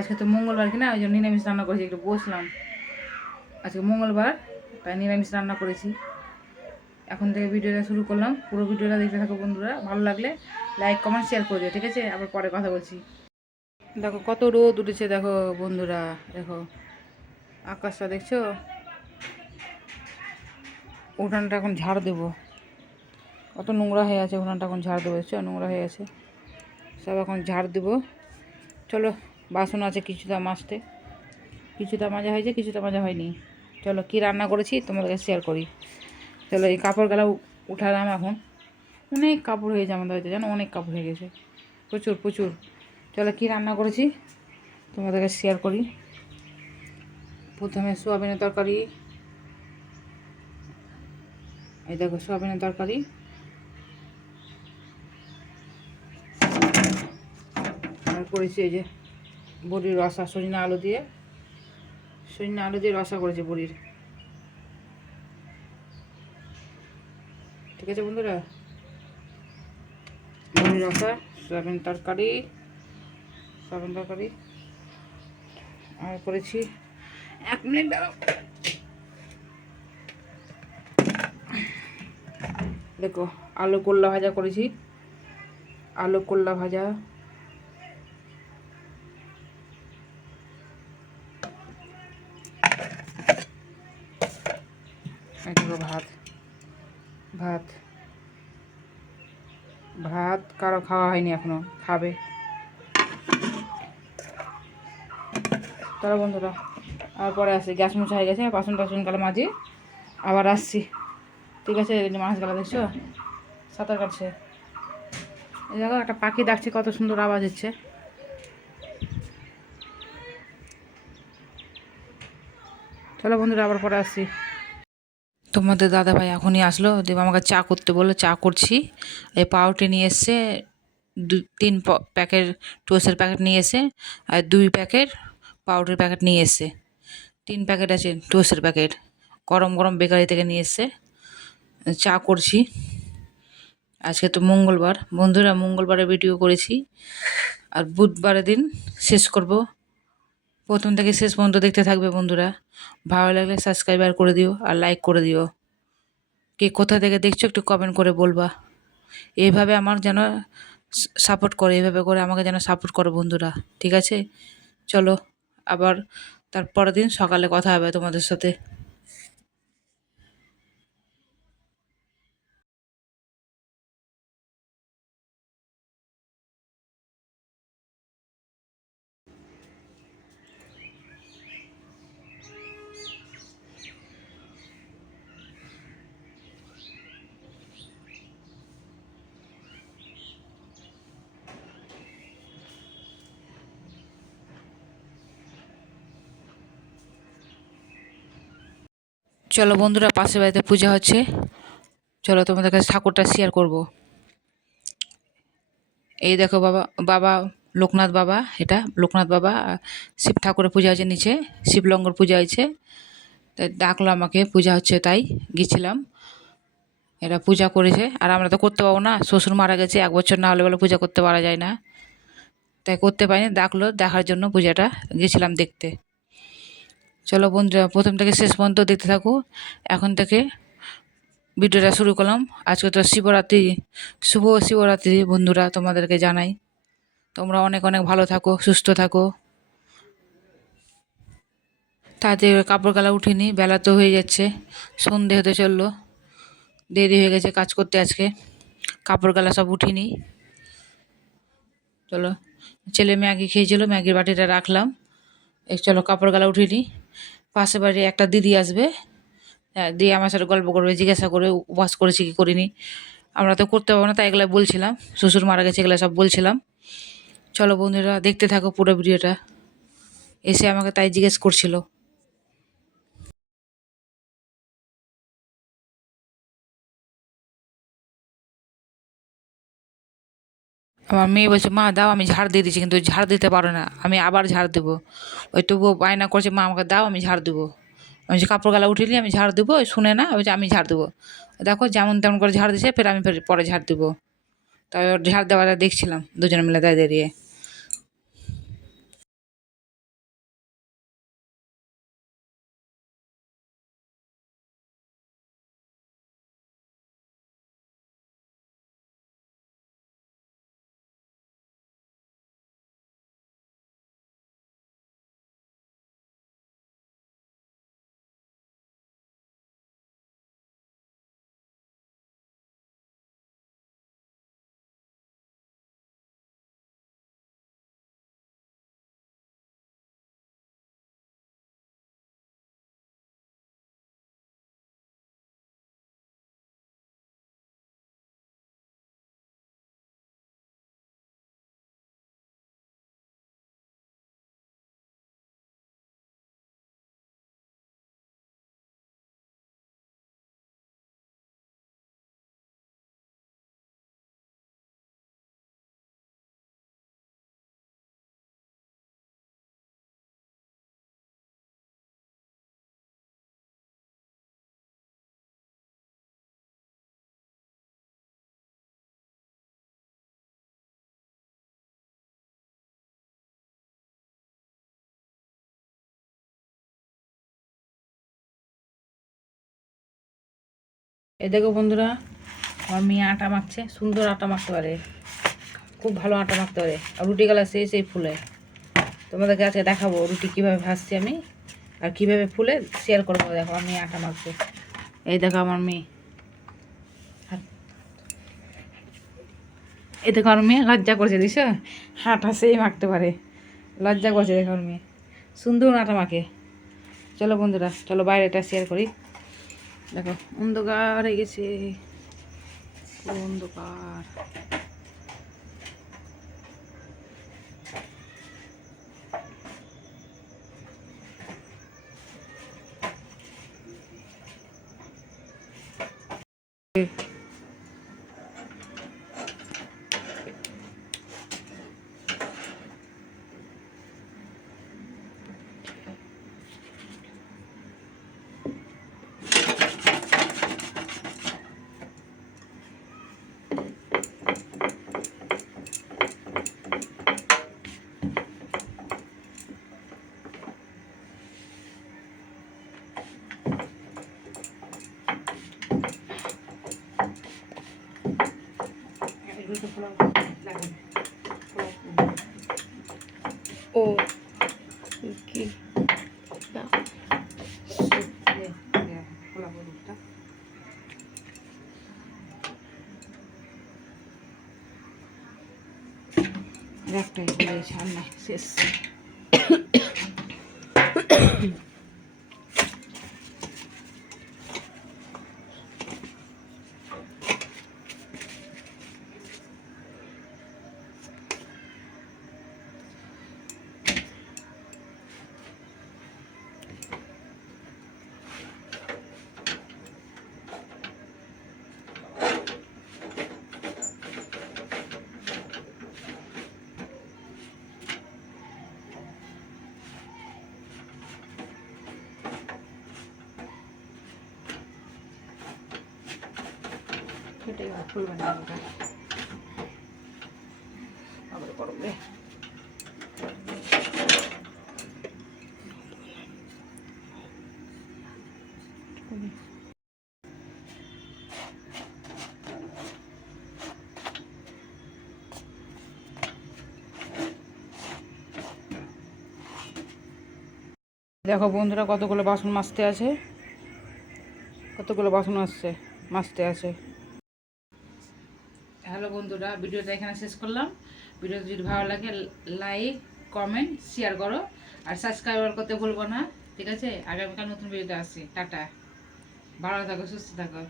আজকে তো মঙ্গলবার কিনা ওই জন্য নিরামিষ রান্না করেছি, একটু বসলাম। আজকে মঙ্গলবার, তাই নিরামিষ রান্না করেছি। এখন থেকে ভিডিওটা শুরু করলাম, পুরো ভিডিওটা দেখতে থাকো বন্ধুরা, ভালো লাগলে লাইক কমেন্ট শেয়ার করে দিও, ঠিক আছে? আবার পরে কথা বলছি। দেখো কত রোদ উঠেছে, দেখো বন্ধুরা, দেখো। আকাশটা দেখছ? উঠানটা এখন ঝাড় দেবো। কত নোংরা হয়ে আছে, উঠানটা এখন ঝাড় দেবো নোংরা হয়ে আছে। সব এখন ঝাড় দেবো। চলো বাসন আছে, কিছুটা মাজতে। কিছুটা মাজা হয়েছে, কিছুটা মাজা হয়নি। চলো, কী রান্না করেছি তোমাদেরকে শেয়ার করি। চলো, এই কাপড়গুলো উঠালাম এখন। অনেক কাপড় হয়েছে আমাদের হয়তো জানো? অনেক কাপড় হয়ে গেছে। প্রচুর প্রচুর। চলো, কি রান্না করেছি তোমাদেরকে শেয়ার করি। প্রথমে সোয়াবিনের তরকারি। এই দেখো, সোয়াবিনের তরকারি। আর করেছি এই যে বড়ির রসা, সজনা আলু দিয়ে। সজনা আলু দিয়ে রসা করেছি বড়ির। ঠিক আছে বন্ধুরা? বড়ির রসা, সয়াবিন তরকারি সয়াবিন তরকারি। আর করেছি এক মিনিট দাঁড়াও। দেখো, আলু কোল্লা ভাজা করেছি। আলু কোল্লা ভাজা। এগুলো ভাত। ভাত। ভাত কারও খাওয়া হয়নি এখনও, খাবে। চলো বন্ধুরা, আর পরে আসছি গ্যাস মুছা হয়ে গেছে, বাসন টাসন কালে মাঝি আবার আসছি। ঠিক আছে মাছ গেলা দেখছ? সাঁতার কাটছে। এই দেখো, একটা পাখি ডাকছে, কত সুন্দর আওয়াজ হচ্ছে চলো বন্ধুরা, আবার পরে আসছি। তোমাদের দাদা ভাই এখনই আসলো দেব আমাকে চা করতে বলল, চা করছি। এই পাউরুটি নিয়ে এসছে, দু, তিন প্যাকেট, টোস্টের প্যাকেট নিয়ে এসে আর দুই প্যাকেট পাউরুটির প্যাকেট নিয়ে এসছে। তিন প্যাকেট আছে টোস্টের প্যাকেট, গরম গরম বেকারি থেকে নিয়ে এসছে। চা করছি। আজকে তো মঙ্গলবার। বন্ধুরা, মঙ্গলবারে ভিডিও করেছি। আর বুধবারের দিন শেষ করব। প্রথম থেকে শেষ পর্যন্ত দেখতে থাকবে বন্ধুরা। ভালো লাগলে সাবস্ক্রাইব আর করে দিও আর লাইক করে দিও। কে কোথা থেকে দেখছ একটু কমেন্ট করে বলবা। এইভাবে আমার যেন সাপোর্ট করে এইভাবে করে আমাকে যেন সাপোর্ট করো বন্ধুরা, ঠিক আছে? চলো আবার তারপরের দিন সকালে কথা হবে তোমাদের সাথে। চলো বন্ধুরা, পাশের বাড়িতে পূজা হচ্ছে। চলো তোমাদের কাছে ঠাকুরটা শেয়ার করব। এই দেখো বাবা বাবা, লোকনাথ বাবা, এটা লোকনাথ বাবা শিব ঠাকুরের পূজা হয়েছে নিচে, শিবলঙ্গর পূজা হয়েছে। তাই ডাকলো আমাকে, পূজা হচ্ছে তাই গেছিলাম। এরা পূজা করেছে, আর আমরা তো করতে পারব না, শ্বশুর মারা গেছে, এক বছর না হলে বলে পূজা করতে পারা যায় না। তাই করতে পারিনি, ডাকলো, দেখার জন্য পূজাটা গেছিলাম দেখতে। চলো বন্ধুরা প্রথম থেকে শেষ পর্যন্ত দেখতে থাকো। এখন থেকে ভিডিওটা শুরু করলাম। আজকে তো শিবরাত্রি, শুভ শিবরাত্রি বন্ধুরা তোমাদেরকে জানাই। তোমরা অনেক অনেক ভালো থাকো, সুস্থ থাকো। তাতে কাপড় গালা উঠিনি, বেলা তো হয়ে যাচ্ছে, সন্ধে হতে চলল। দেরি হয়ে গেছে কাজ করতে আজকে, কাপড় গালা সব উঠিনি। চলো, ছেলে ম্যাগি খেয়েছিল, ম্যাগির বাটিটা রাখলাম। এই চলো, কাপড় গালা উঠিনি। পাশে বাড়ি একটা দিদি আসবে। হ্যাঁ দিয়ে আমার সাথে গল্প করবে, জিজ্ঞাসা করবে উপবাস করেছি কি করিনি। আমরা তো করতে পারব না, তাই এগুলো বলছিলাম। শ্বশুর মারা গেছে এগুলো সব বলছিলাম। চলো বন্ধুরা, দেখতে থাকো পুরো ভিডিওটা। এসে আমাকে তাই জিজ্ঞেস করছিল। আমার মেয়ে বলছে, মা, দাও, আমি ঝাড় দিয়ে দিচ্ছি, কিন্তু ঝাড় দিতে পারো না। আমি আবার ঝাড় দেবো। ওই তবুও বায়না করছে, মা, আমাকে দাও, আমি ঝাড় দেবো। আমি যে কাপড় গালা উঠিলি, আমি ঝাড় দেবো, ওই শুনে না? ওই যে আমি ঝাড় দেবো। দেখো, যেমন তেমন করে ঝাড় দিছে, ফের আমি ফের পরে ঝাড় দেবো। তাই ওর ঝাড় দেওয়াটা দেখছিলাম, দুজনে মিলে দাঁড়িয়ে দাঁড়িয়ে। এই দেখো বন্ধুরা, আমার মেয়ে আটা মাখছে, সুন্দর আটা মাখতে পারে। খুব ভালো আটা মাখতে পারে। আর রুটি গলা সেই সেই ফুলে। তোমাদেরকে আজকে দেখাবো রুটি কীভাবে ভাজছি আমি আর কীভাবে ফুলে শেয়ার করব। দেখো মেয়ে আটা মাখছে। এই দেখো আমার মেয়ে। এই দেখো আমার মেয়ে লজ্জা করছে, দিস আটা সেই মাখতে পারে। লজ্জা করছে, দেখো আমার মেয়ে। সুন্দর আটা মাখে। চলো বন্ধুরা, চলো বাইরেটা শেয়ার করি। দেখো অন্ধকার হয়ে গেছে। অন্ধকার ও কি না একটাই নাই শেষ গেল ফুল বানিয়ে ওটা। আবার দেখো বন্ধুরা কতগুলো বাসন মাজতে আছে। কতগুলো বাসন আসছে, মাজতে আছে। হ্যালো বন্ধুরা, ভিডিওটা এখানে শেষ করলাম। ভিডিওটা যদি ভালো লাগে, লাইক, কমেন্ট শেয়ার করো। আর সাবস্ক্রাইবার করতে ভুলবো না, ঠিক আছে? আগামীকাল নতুন ভিডিওতে আসি। টাটা। ভালো থাকো, সুস্থ থাকো।